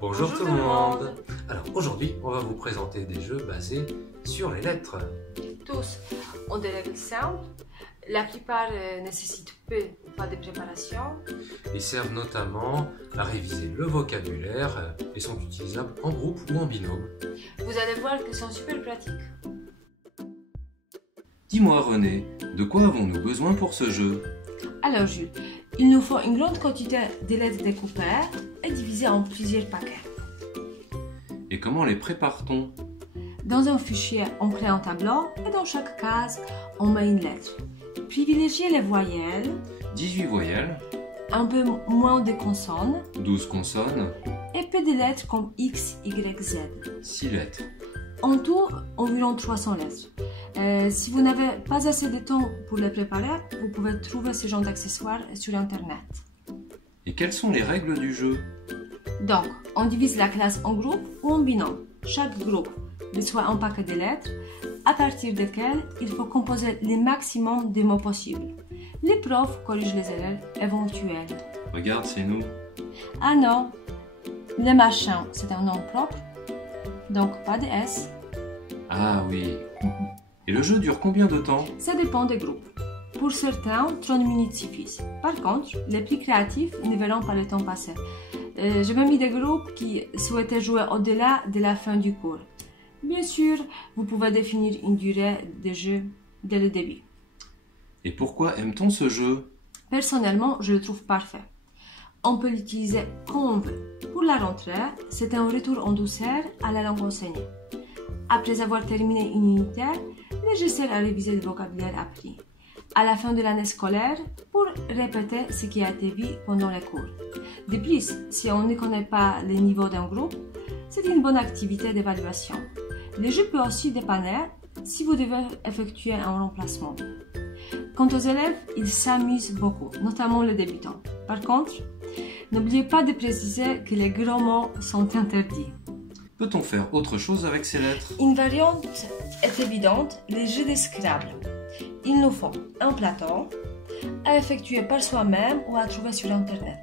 Bonjour tout le monde. Alors aujourd'hui, on va vous présenter des jeux basés sur les lettres. Tous ont des règles simples. La plupart nécessitent peu ou pas de préparation. Ils servent notamment à réviser le vocabulaire et sont utilisables en groupe ou en binôme. Vous allez voir qu'ils sont super pratiques. Dis-moi René, de quoi avons-nous besoin pour ce jeu? Alors Jules, il nous faut une grande quantité de lettres découpées et divisées en plusieurs paquets. Et comment les prépare-t-on? Dans un fichier, on crée un tableau et dans chaque case, on met une lettre. Privilégiez les voyelles, 18 voyelles, un peu moins de consonnes 12 consonnes, et peu de lettres comme X, Y, Z. 6 lettres. En tout, environ 300 lettres. Si vous n'avez pas assez de temps pour les préparer, vous pouvez trouver ce genre d'accessoires sur Internet. Et quelles sont les règles du jeu? Donc, on divise la classe en groupe ou en binôme. Chaque groupe reçoit un paquet de lettres, à partir desquelles il faut composer le maximum de mots possibles. Les profs corrigent les erreurs éventuelles. Regarde, c'est nous. Ah non, le machin, c'est un nom propre, donc pas de S. Ah oui. Et le jeu dure combien de temps? Ça dépend des groupes. Pour certains, 30 minutes suffisent. Par contre, les plus créatifs ne verront pas le temps passer. J'ai même mis des groupes qui souhaitaient jouer au-delà de la fin du cours. Bien sûr, vous pouvez définir une durée de jeu dès le début. Et pourquoi aime-t-on ce jeu? Personnellement, je le trouve parfait. On peut l'utiliser quand on veut. Pour la rentrée, c'est un retour en douceur à la langue enseignée. Après avoir terminé une unité, je sers à réviser le vocabulaire appris. À la fin de l'année scolaire, pour répéter ce qui a été vu pendant les cours. De plus, si on ne connaît pas le niveau d'un groupe, c'est une bonne activité d'évaluation. Le jeu peut aussi dépanner si vous devez effectuer un remplacement. Quant aux élèves, ils s'amusent beaucoup, notamment les débutants. Par contre, n'oubliez pas de préciser que les gros mots sont interdits. Peut-on faire autre chose avec ces lettres? Une variante est évidente, les jeux de Scrabble. Il nous faut un plateau à effectuer par soi-même ou à trouver sur Internet.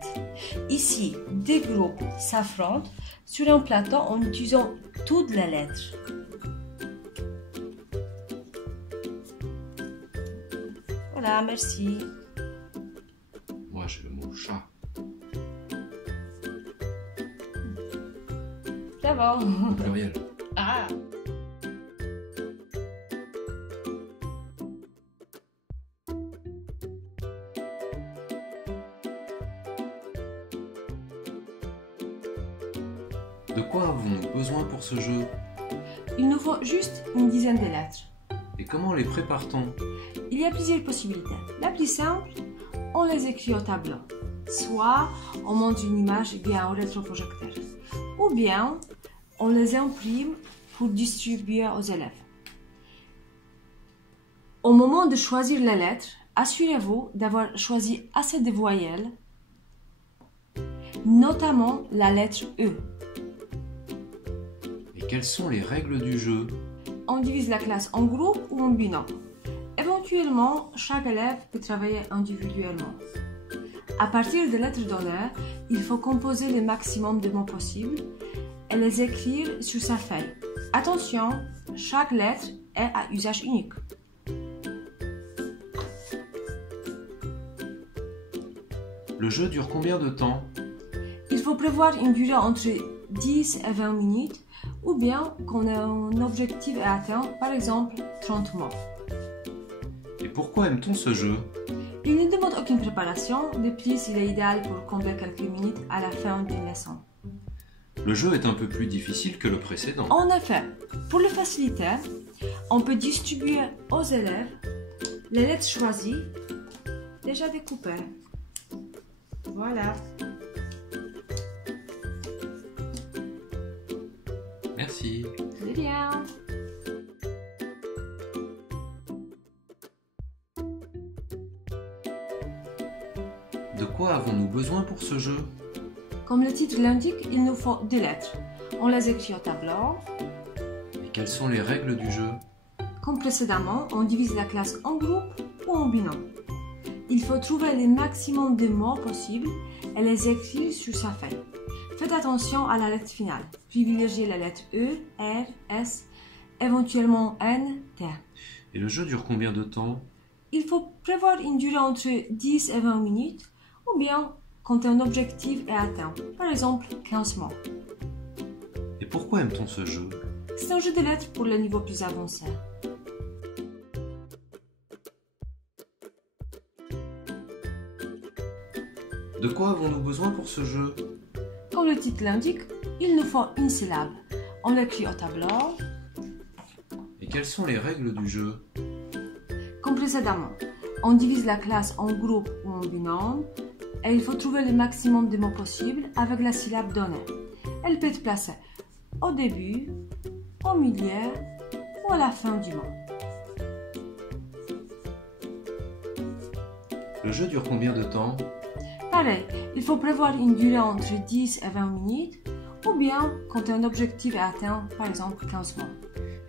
Ici, deux groupes s'affrontent sur un plateau en utilisant toutes les lettres. Voilà, merci. Moi, j'ai le mot chat. Bravo. Au pluriel. Ah. De quoi avons-nous besoin pour ce jeu? Il nous faut juste une dizaine de lettres. Et comment les prépare-t-on? Il y a plusieurs possibilités. La plus simple, on les écrit au tableau. Soit on monte une image via un rétroprojecteur. Ou bien on les imprime pour distribuer aux élèves. Au moment de choisir les lettres, assurez-vous d'avoir choisi assez de voyelles, notamment la lettre E. Et quelles sont les règles du jeu? On divise la classe en groupe ou en binôme. Éventuellement, chaque élève peut travailler individuellement. À partir des lettres données, il faut composer le maximum de mots possibles et les écrire sur sa feuille. Attention, chaque lettre est à usage unique. Le jeu dure combien de temps? Il faut prévoir une durée entre 10 et 20 minutes ou bien qu'on ait un objectif à atteindre, par exemple 30 mots. Et pourquoi aime-t-on ce jeu? Il ne demande aucune préparation, de plus il est idéal pour combler quelques minutes à la fin d'une leçon. Le jeu est un peu plus difficile que le précédent. En effet, pour le faciliter, on peut distribuer aux élèves les lettres choisies déjà découpées. Voilà. Merci. De rien. De quoi avons-nous besoin pour ce jeu? Comme le titre l'indique, il nous faut des lettres. On les écrit au tableau. Et quelles sont les règles du jeu? Comme précédemment, on divise la classe en groupe ou en binôme. Il faut trouver le maximum de mots possibles et les écrire sur sa feuille. Faites attention à la lettre finale. Privilégiez la lettre E, R, S, éventuellement N, T. Et le jeu dure combien de temps? Il faut prévoir une durée entre 10 et 20 minutes, ou bien quand un objectif est atteint, par exemple 15 mois. Et pourquoi aime-t-on ce jeu? C'est un jeu de lettres pour le niveau plus avancé. De quoi avons-nous besoin pour ce jeu? Comme le titre l'indique, il nous faut une syllabe. On l'écrit au tableau. Et quelles sont les règles du jeu? Comme précédemment, on divise la classe en groupe ou en binôme et il faut trouver le maximum de mots possibles avec la syllabe donnée. Elle peut être placée au début, au milieu ou à la fin du mot. Le jeu dure combien de temps? Pareil, il faut prévoir une durée entre 10 et 20 minutes ou bien quand un objectif est atteint, par exemple 15 mois.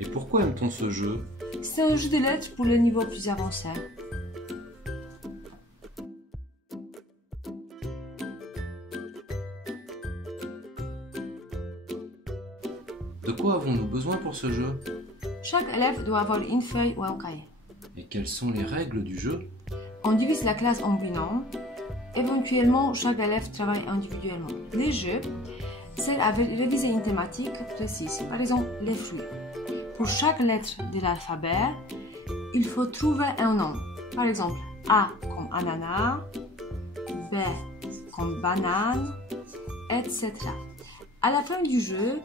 Et pourquoi aime-t-on ce jeu? C'est un jeu de lettres pour le niveau plus avancé. De quoi avons-nous besoin pour ce jeu? Chaque élève doit avoir une feuille ou un cahier. Et quelles sont les règles du jeu? On divise la classe en binôme. Éventuellement, chaque élève travaille individuellement. Les jeux servent à réviser une thématique précise, par exemple les fruits. Pour chaque lettre de l'alphabet, il faut trouver un nom. Par exemple, A comme ananas, B comme banane, etc. À la fin du jeu,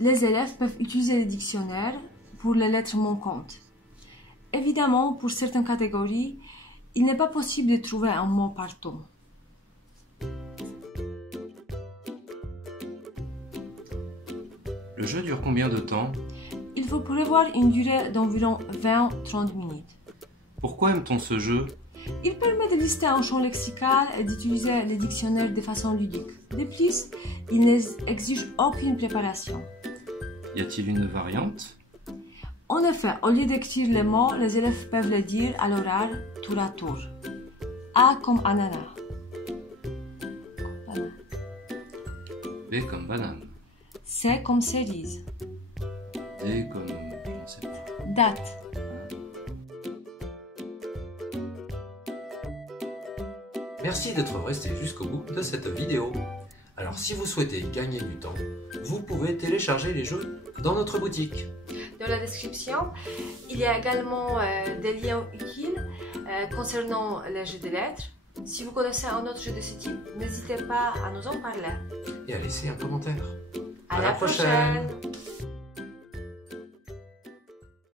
les élèves peuvent utiliser le dictionnaire pour les lettres manquantes. Évidemment, pour certaines catégories, il n'est pas possible de trouver un mot par tome. Le jeu dure combien de temps? Il faut prévoir une durée d'environ 20-30 minutes. Pourquoi aime-t-on ce jeu? Il permet de lister un champ lexical et d'utiliser les dictionnaires de façon ludique. De plus, il n'exige aucune préparation. Y a-t-il une variante? En effet, au lieu d'écrire les mots, les élèves peuvent les dire à l'oral tour à tour. A comme ananas. B comme banane. C comme cerise. D comme... je ne sais pas. Date. Merci d'être resté jusqu'au bout de cette vidéo. Alors si vous souhaitez gagner du temps, vous pouvez télécharger les jeux dans notre boutique. Dans la description, il y a également des liens utiles concernant les jeux de lettres. Si vous connaissez un autre jeu de ce type, n'hésitez pas à nous en parler. Et à laisser un commentaire. À la prochaine.